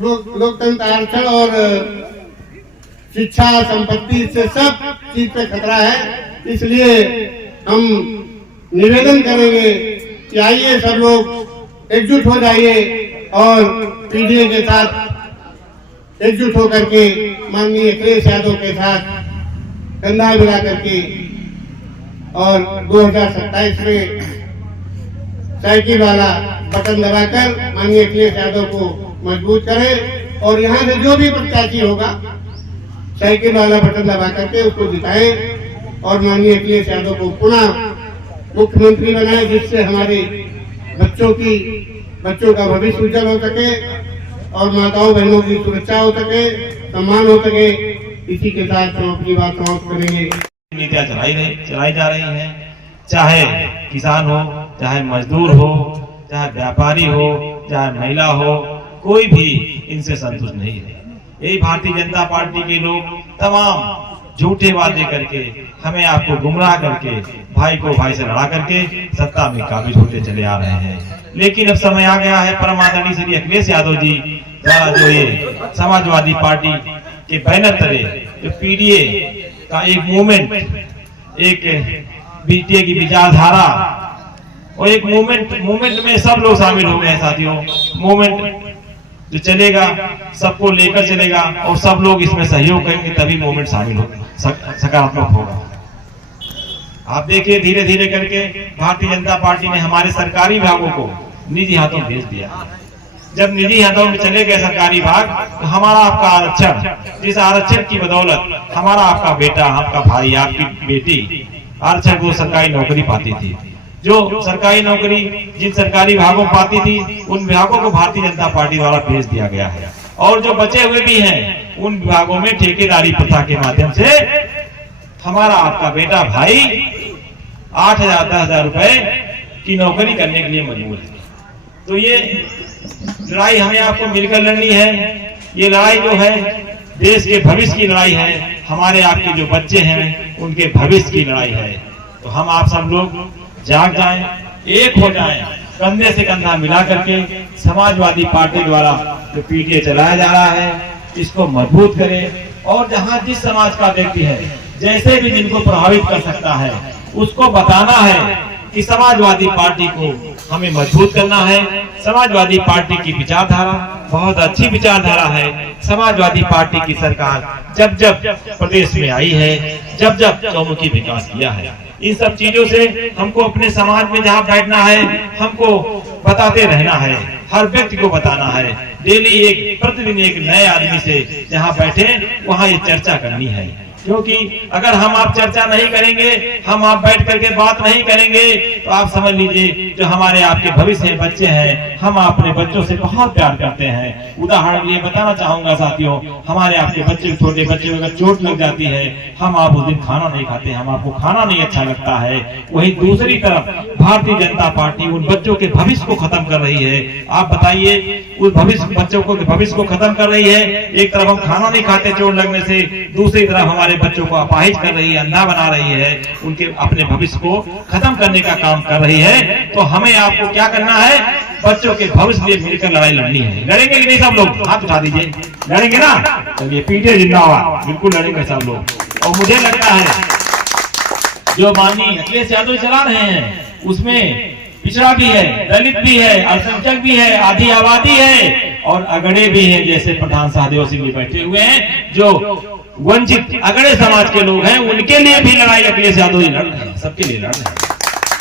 लोकतंत्र, आरक्षण और शिक्षा, संपत्ति से सब चीज पे खतरा है। इसलिए हम निवेदन करेंगे कि आइए सब लोग एकजुट हो जाइए, और पीडीए के साथ एकजुट होकर के माननीय अखिलेश यादव के साथ कंधा मिला करके, और 2027 में साइकिल वाला बटन दबाकर माननीय अखिलेश यादव को मजबूत करें, और यहाँ से जो भी प्रत्याशी होगा साइकिल वाला बटन दबा करके उसको जिताएं, और माननीय अखिलेश यादव को पुनः मुख्यमंत्री बनाए, जिससे हमारे बच्चों का भविष्य उज्जवल हो सके, और माताओं बहनों की सुरक्षा हो सके, सम्मान हो सके। इसी के साथ हम अपनी बात समाप्त करेंगे। नीतियां चलाई जा रही हैं, चाहे किसान हो, चाहे मजदूर हो, चाहे व्यापारी हो, चाहे महिला हो, कोई भी इनसे संतुष्ट नहीं है। यही भारतीय जनता पार्टी के लोग तमाम झूठे वादे करके, हमें आपको गुमराह करके, भाई को भाई से लड़ा करके सत्ता में काबिज होते चले आ रहे हैं। लेकिन अब समय आ गया है, परम आदरणीय श्री अखिलेश यादव जी द्वारा जो ये समाजवादी पार्टी के बैनर तले जो पीडीए का एक मूवमेंट, एक बीटीए की विचारधारा, और एक मूवमेंट में सब लोग शामिल हो गए हैं साथियों। मूवमेंट जो चलेगा सबको लेकर चलेगा, और सब लोग इसमें सहयोग करेंगे, तभी मूवमेंट शामिल होगा, सकारात्मक होगा। आप देखिए, धीरे धीरे करके भारतीय जनता पार्टी ने हमारे सरकारी विभागों को निजी हाथों में भेज दिया। जब निजी हाथों में चले गए सरकारी विभाग, तो हमारा आपका आरक्षण, जिस आरक्षण की बदौलत हमारा आपका बेटा, आपका भाई, आपकी बेटी आरक्षण को सरकारी नौकरी पाती थी। जो सरकारी नौकरी जिन सरकारी विभागों पाती थी उन विभागों को भारतीय जनता पार्टी द्वारा भेज दिया गया है, और जो बचे हुए भी हैं उन विभागों में ठेकेदारी प्रथा के माध्यम से हमारा आपका बेटा भाई 8,000 10,000 रुपए की नौकरी करने के लिए मजबूर है। तो ये लड़ाई हमें आपको मिलकर लड़नी है। ये लड़ाई जो है देश के भविष्य की लड़ाई है, हमारे आपके जो बच्चे हैं उनके भविष्य की लड़ाई है। तो हम आप सब लोग जाग जाएं, एक हो जाएं, कंधे से कंधा मिला करके समाजवादी पार्टी द्वारा जो पीटीए चलाया जा रहा है इसको मजबूत करें, और जहां जिस समाज का व्यक्ति है जैसे भी जिनको प्रभावित कर सकता है उसको बताना है कि समाजवादी पार्टी को हमें मजबूत करना है। समाजवादी पार्टी की विचारधारा बहुत अच्छी विचारधारा है। समाजवादी पार्टी की सरकार जब जब प्रदेश में आई है, जब जब चौमुखी विकास किया है, इन सब चीजों से हमको अपने समाज में जहाँ बैठना है हमको बताते रहना है, हर व्यक्ति को बताना है। डेली एक प्रतिदिन एक नए आदमी से जहाँ बैठे वहाँ ये चर्चा करनी है, क्योंकि अगर हम आप चर्चा नहीं करेंगे, हम आप बैठ करके बात नहीं करेंगे तो आप समझ लीजिए जो हमारे आपके भविष्य के बच्चे हैं, हम अपने बच्चों से बहुत प्यार करते हैं। उदाहरण लिए बताना चाहूंगा साथियों, हमारे आपके बच्चे छोटे बच्चे को अगर चोट लग जाती है हम आप उस दिन खाना नहीं खाते, हम आपको खाना नहीं अच्छा लगता है। वही दूसरी तरफ भारतीय जनता पार्टी उन बच्चों के भविष्य को खत्म कर रही है। आप बताइए, उस भविष्य बच्चों को भविष्य को खत्म कर रही है। एक तरफ हम खाना नहीं खाते चोट लगने से, दूसरी तरफ हमारे बच्चों को अपाहिज कर रही है, अंधा बना रही है, उनके अपने भविष्य को खत्म करने का काम कर रही है। तो हमें आपको क्या करना है, बच्चों के भविष्य लिए मिलकर लड़ाई लड़नी है। लड़ेंगे कि नहीं सब लोग? हाथ उठा दीजिए, लड़ेंगे ना? चलिए पीटीए जिंदाबाद, बिल्कुल लड़ेंगे सब लोग। और मुझे लगता है जो माननीय अखिलेश यादव चला रहे हैं उसमें पिछड़ा भी है, दलित भी है, अल्पसंख्यक भी है, आधी आबादी है और अगड़े भी हैं, जैसे प्रधान सहदेव सिंह बैठे हुए हैं जो वंचित अगड़े समाज के लोग हैं, उनके लिए भी लड़ाई अखिलेश यादव ही लड़ रहे हैं, सबके लिए लड़ रहे हैं।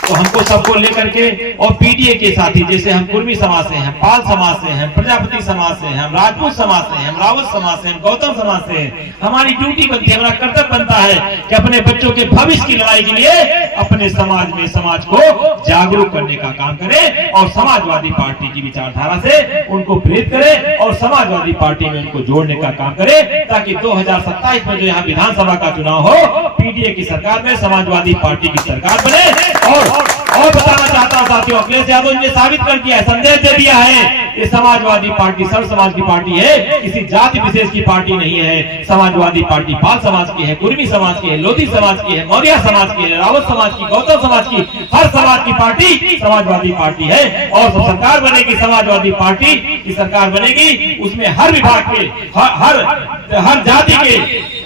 तो हमको सबको लेकर के, और पीटीए के साथी जैसे हम कुर्मी समाज से हैं, पाल समाज से हैं, प्रजापति समाज से हैं, हम राजपूत समाज से हैं, हम रावत समाज से हैं, गौतम समाज से हैं, हमारी ड्यूटी बनती है, हमारा कर्तव्य बनता है कि अपने बच्चों के भविष्य की लड़ाई के लिए अपने समाज में समाज को जागरूक करने का काम करें और समाजवादी पार्टी की विचारधारा से उनको प्रेरित करें और समाजवादी पार्टी में उनको जोड़ने का काम करें, ताकि 2027 में जो यहाँ विधानसभा का चुनाव हो, पीटीए की सरकार में समाजवादी पार्टी की सरकार बने। और बताना चाहता हूं साथियों, अखिलेश यादव ने साबित कर दिया है, संदेश दे दिया है, ये समाजवादी पार्टी सर्व समाज की पार्टी है, किसी जाति विशेष की पार्टी नहीं है। समाजवादी पार्टी पाल समाज की है, कुर्मी समाज की है, लोधी समाज की है, मौर्य समाज की है, रावत समाज की, गौतम समाज की, हर समाज की पार्टी समाजवादी पार्टी है। और जब सरकार बनेगी समाजवादी पार्टी की सरकार बनेगी, उसमें हर विभाग के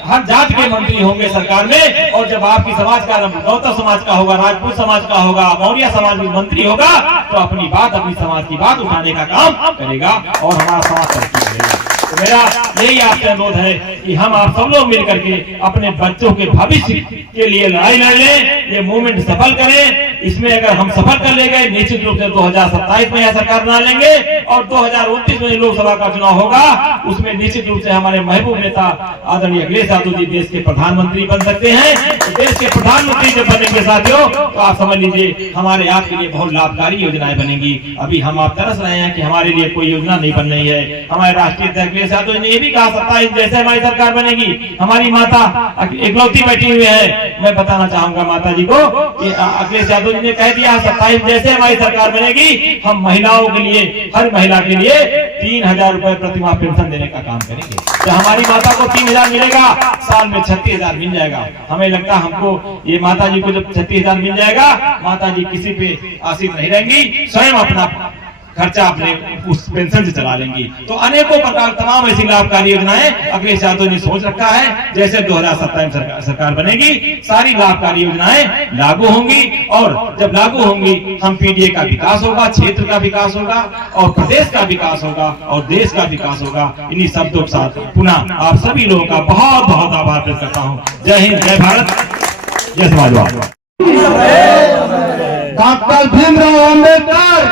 हर जाति के मंत्री होंगे सरकार में। और जब आपकी समाज का, गौतम समाज का होगा, राजपूत समाज का होगा, मौर्य समाज में मंत्री होगा, तो अपनी बात, अपनी समाज की बात उठाने का काम करेगा और हमारा समाज तरक्की करेगा। तो मेरा यही आपसे अनुरोध है कि हम आप सब लोग मिलकर के अपने बच्चों के भविष्य के लिए लड़ाई लड़ लें, ये मूवमेंट सफल करें। इसमें अगर हम सफल कर ले गए, निश्चित रूप से 2027 में यह सरकार बना लेंगे और 2029 में लोकसभा का चुनाव होगा, उसमें निश्चित रूप से हमारे महबूब नेता आदरणीय अखिलेश यादव जी देश के प्रधानमंत्री बन सकते हैं। तो देश के प्रधानमंत्री जब बनेंगे साथियों, तो आप समझ लीजिए हमारे आपके लिए बहुत लाभकारी योजनाएं बनेंगी। अभी हम आप तरस रहे हैं कि हमारे लिए कोई योजना नहीं बन रही है। हमारे राष्ट्रीय अध्यक्ष अखिलेश यादव ने ये भी कहा 27 जैसे हमारी सरकार बनेगी, हमारी माता एकलौती बैठी हुई है। मैं बताना चाहूंगा माता जी को कि अखिलेश यादव जी ने कह दिया 27 जैसे हमारी सरकार बनेगी, हम महिलाओं के लिए, हर महिला के लिए 3,000 रुपए प्रतिमाह पेंशन देने का काम करेंगे। तो हमारी माता को 3,000 मिलेगा, साल में 36,000 मिल जाएगा। हमें लगता है हमको ये माता जी को जब 36,000 मिल जाएगा, माता जी किसी पे आश्रित नहीं रहेंगी, स्वयं अपना खर्चा अपने उस पेंशन से चला लेंगी। तो अनेकों प्रकार तमाम ऐसी लाभकारी योजनाएं अखिलेश यादव ने सोच रखा है। जैसे 2027 में सरकार बनेगी, सारी लाभकारी योजनाएं लागू होंगी और जब लागू होंगी हम पीटीए का विकास होगा, क्षेत्र का विकास होगा और प्रदेश का विकास होगा और देश का विकास होगा। इन्हीं शब्दों के साथ पुनः आप सभी लोगों का बहुत बहुत आभार व्यक्त करता हूँ। जय हिंद, जय भारत, जय समाजवाद। डॉक्टर भीमराव अम्बेडकर,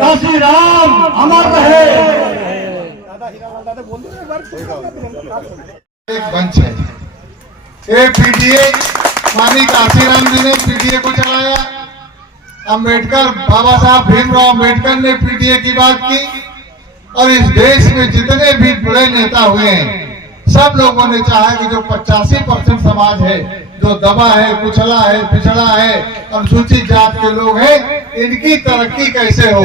काशी राम अमर रहे। एक मंच है, एक पीटीए माननीय काशीराम जी ने पीटीए को चलाया, अम्बेडकर, बाबा साहब भीमराव अम्बेडकर ने पीटीए की बात की, और इस देश में जितने भी बड़े नेता हुए हैं सब लोगों ने चाहा कि जो 85% समाज है, जो दबा है, कुचला है, पिछड़ा है, अनुसूचित जात के लोग हैं, इनकी तरक्की कैसे हो।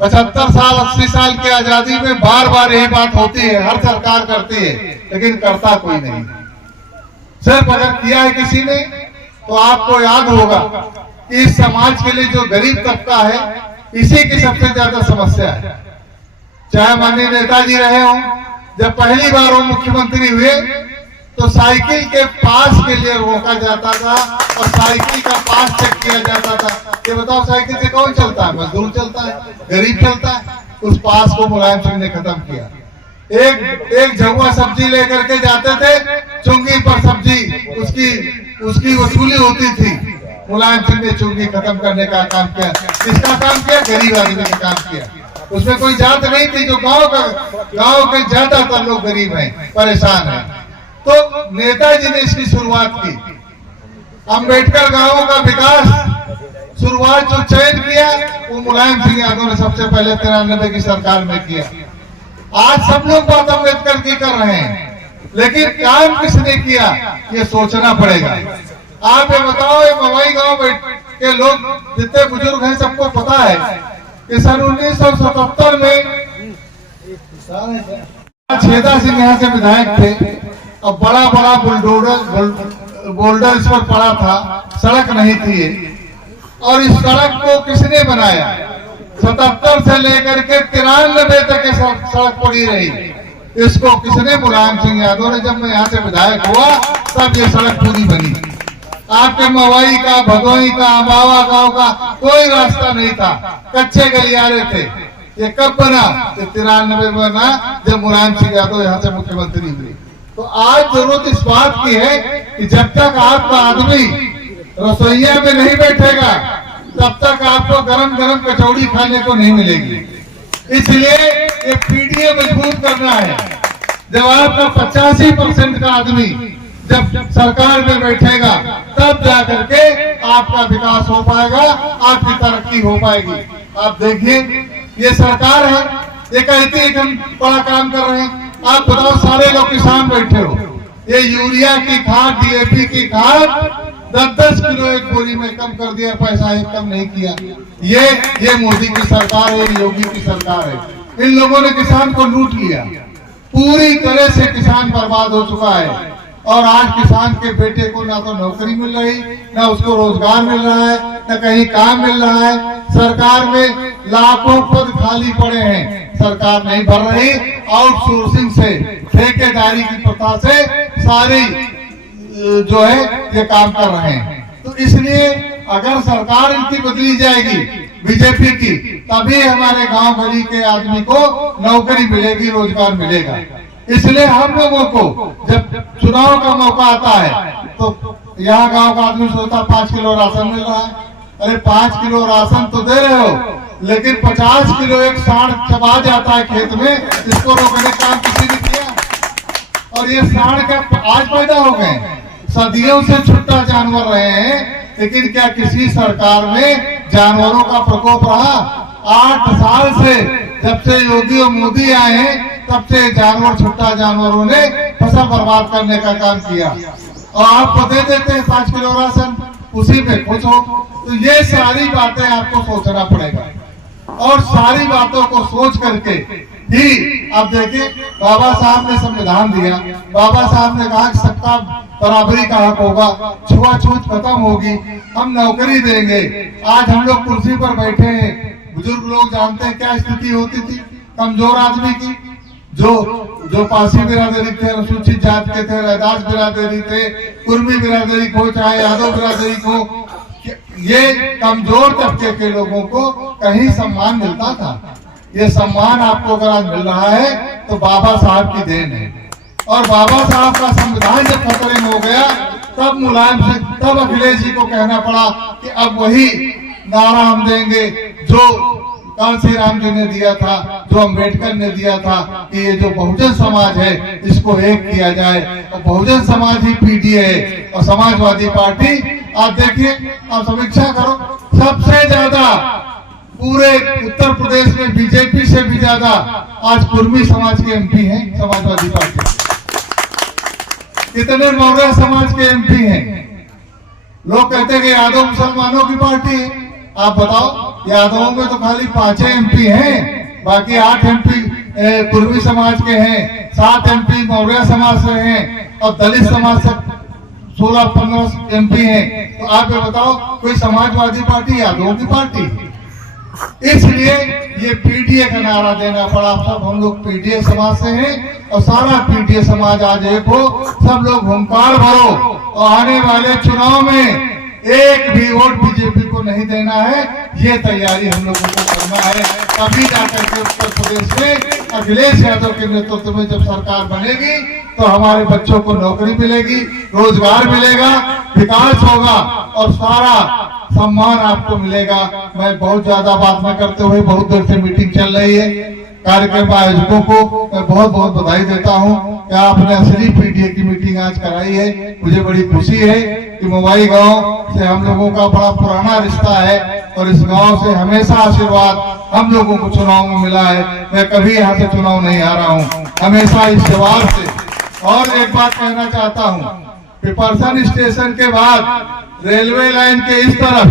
75 साल 80 साल की आजादी में बार बार यही बात होती है, हर सरकार करती है, लेकिन करता कोई नहीं। सिर्फ अगर किया है किसी ने तो आपको याद होगा कि इस समाज के लिए जो गरीब तबका है इसी की सबसे ज्यादा समस्या है। चाहे माननीय नेताजी रहे हों, जब पहली बार वो मुख्यमंत्री हुए तो साइकिल के पास के लिए रोका जाता था और साइकिल का पास चेक किया जाता था। ये बताओ साइकिल से कौन चलता है? मजदूर चलता है, गरीब चलता है। उस पास को मुलायम सिंह ने खत्म किया। एक झगुआ सब्जी लेकर के जाते थे, चुंगी पर सब्जी उसकी वसूली होती थी। मुलायम सिंह ने चुंगी खत्म करने का काम किया। किसका काम किया? गरीब आदमी का काम किया। उसमें कोई जात नहीं थी। जो गांव के ज्यादातर लोग गरीब हैं, परेशान हैं। तो नेताजी ने इसकी शुरुआत की। अंबेडकर गांवों का विकास शुरुआत जो चयन किया वो मुलायम सिंह यादव ने सबसे पहले 93 की सरकार में किया। आज सब लोग बात अम्बेडकर की कर रहे हैं, लेकिन काम किसने किया ये सोचना पड़ेगा। आप ये बताओ, ये मवाई गांव के लोग जितने बुजुर्ग हैं सबको पता है कि सन 1977 में छेदा सिंह यहाँ से विधायक थे और बड़ा बड़ा बोल्डर इस पर पड़ा था, सड़क नहीं थी। और इस सड़क को किसने बनाया? 77 से लेकर के 93 तक ये सड़क पड़ी रही। इसको किसने? मुलायम सिंह यादव ने। जब मैं यहाँ से विधायक हुआ तब ये सड़क पूरी बनी। आपके मवाई का, भदोही का, अम्बावा गांव का कोई रास्ता नहीं था, कच्चे गलियारे थे। ये कब बना? 93 में बना, जब मुलायम सिंह यादव यहाँ से मुख्यमंत्री हुए। तो आज जरूरत इस बात की है कि जब तक आपका आदमी रसोईया में नहीं बैठेगा तब तक आपको गरम गरम कचौड़ी खाने को नहीं मिलेगी। इसलिए ये पीटीए मजबूत करना है। जब आपका 85% का आदमी जब सरकार में बैठेगा तब जाकर के आपका विकास हो पाएगा, आपकी तरक्की हो पाएगी। आप देखिए, ये सरकार है, ये कहती है कि हम बड़ा काम कर रहे हैं। आप बताओ, सारे लोग किसान बैठे हो, ये यूरिया की खाद, डीएपी की खाद 10-10 किलो एक बोरी में कम कर दिया, पैसा एक कम नहीं किया। ये मोदी की सरकार है, योगी की सरकार है। इन लोगों ने किसान को लूट लिया, पूरी तरह से किसान बर्बाद हो चुका है। और आज किसान के बेटे को ना तो नौकरी मिल रही, ना उसको रोजगार मिल रहा है, ना कहीं काम मिल रहा है। सरकार में लाखों पद खाली पड़े हैं, सरकार नहीं भर रही। आउटसोर्सिंग से, ठेकेदारी की प्रथा से सारी जो है ये काम कर रहे हैं। तो इसलिए अगर सरकार इनकी बदली जाएगी बीजेपी की, तभी हमारे गांव गली के आदमी को नौकरी मिलेगी, रोजगार मिलेगा। इसलिए हम लोगों को जब चुनाव का मौका आता है तो यहाँ गांव का आदमी सोचता 5 किलो राशन मिल रहा है। अरे 5 किलो राशन तो दे रहे हो, लेकिन 50 किलो एक सांड चबा जाता है खेत में, इसको रोकने का काम किसी ने किया? और ये सांड का आज पैदा हो गए, सदियों से छुट्टा जानवर रहे हैं, लेकिन क्या किसी सरकार में जानवरों का प्रकोप रहा? 8 साल से, जब से योगी और मोदी आए हैं तब से जानवर, छुट्टा जानवरों ने फसल बर्बाद करने का काम किया। और आप दे देते हैं 5 किलो राशन, उसी पे खुश हो। तो ये सारी बातें आपको सोचना पड़ेगा, और सारी बातों को सोच करके ही आप देखिए, बाबा साहब ने संविधान दिया, बाबा साहब ने कहा कि सबका बराबरी का हक होगा, छुआछूत खत्म होगी, हम नौकरी देंगे। आज हम लोग कुर्सी पर बैठे हैं, बुजुर्ग लोग जानते हैं क्या स्थिति होती थी कमजोर आदमी की। जो पासी बिरादरी थे, अनुसूचित जात के थे, रैदास बिरादरी थे, कुर्मी बिरादरी को, चाहे यादव बिरादरी को, ये कमजोर तबके के लोगों को कहीं सम्मान मिलता था। ये सम्मान आपको अगर आज मिल रहा है तो बाबा साहब की देन है। और बाबा साहब का संविधान जब खतरे में हो गया तब मुलायम सिंह, तब अखिलेश जी को कहना पड़ा कि अब वही नारा हम देंगे जो कांशीराम जी ने दिया था, जो जो अम्बेडकर ने दिया था कि ये जो बहुजन समाज है इसको एक किया जाए, और बहुजन समाज ही पीडीए है। और समाजवादी पार्टी, आप देखिए, आप समीक्षा करो, सबसे ज्यादा पूरे उत्तर प्रदेश में बीजेपी से भी ज्यादा आज कुर्मी समाज के एमपी हैं समाजवादी पार्टी। कितने मौर्य समाज के एमपी हैं। लोग कहते हैं कि यादव मुसलमानों की पार्टी है। आप बताओ, यादवों में तो खाली 5 एमपी हैं, बाकी 8 एमपी कुर्मी समाज के हैं, 7 एमपी मौर्य समाज से हैं, और दलित समाज से 16-15 एमपी हैं। तो आप ये बताओ, कोई समाजवादी पार्टी यादवों की पार्टी? इसलिए ये पीडीए का नारा देना पड़ा। सब हम लोग पीडीए समाज से हैं, और सारा पीडीए समाज आज एक हो। सब लोग हुंकार भरो, और आने वाले चुनाव में एक भी वोट बीजेपी को नहीं देना है। ये तैयारी हम लोगों को करना है। तभी जाकर के उत्तर प्रदेश में अखिलेश यादव के नेतृत्व में जब सरकार बनेगी तो हमारे बच्चों को नौकरी मिलेगी, रोजगार मिलेगा, विकास होगा, और सारा सम्मान आपको मिलेगा। मैं बहुत ज्यादा बात न करते हुए, बहुत देर से मीटिंग चल रही है, कार्यक्रम आयोजकों को मैं बहुत बहुत बधाई देता हूं कि आपने असली पीडीए की मीटिंग आज कराई है। मुझे बड़ी खुशी है कि मोबाई गांव से हम लोगों का बड़ा पुराना रिश्ता है, और इस गांव से हमेशा आशीर्वाद हम लोगों को चुनाव में मिला है। मैं कभी यहाँ से चुनाव नहीं हारा हूँ, हमेशा इस जवाब से। और एक बात कहना चाहता हूँ, पिपरसन स्टेशन के बाद रेलवे लाइन के इस तरफ,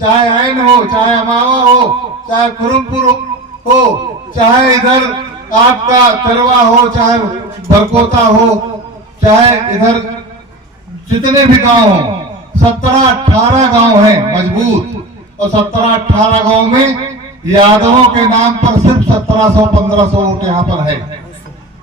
चाहे ऐन हो, चाहे अमावा हो, चाहे खुरुमपुर हो, चाहे इधर आपका तरवा हो, चाहे बरकोता हो, चाहे इधर जितने भी गांव हो, 17-18 गांव हैं मजबूत, और 17-18 गांव में यादवों के नाम पर सिर्फ 1700-1500 वोट यहाँ पर है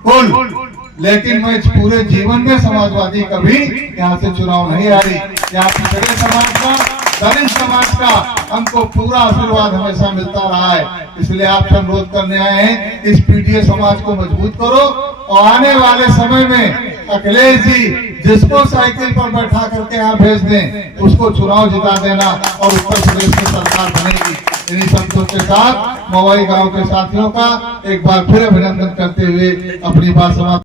कुल। लेकिन मैं इस पूरे जीवन में समाजवादी कभी यहाँ से चुनाव नहीं हारी। यहाँ पिछड़े समाज का, दलित समाज का हमको पूरा आशीर्वाद हमेशा मिलता रहा है। इसलिए आपसे अनुरोध करने आए हैं, इस पीडीए समाज को मजबूत करो, और आने वाले समय में अखिलेश जी जिसको साइकिल पर बैठा करके यहाँ भेज दें उसको चुनाव जिता देना, और उत्तर प्रदेश में सरकार बनेगी। इन्हीं शब्दों के साथ मोबाई गांव के साथियों का एक बार फिर अभिनंदन करते हुए अपनी बात समाप्त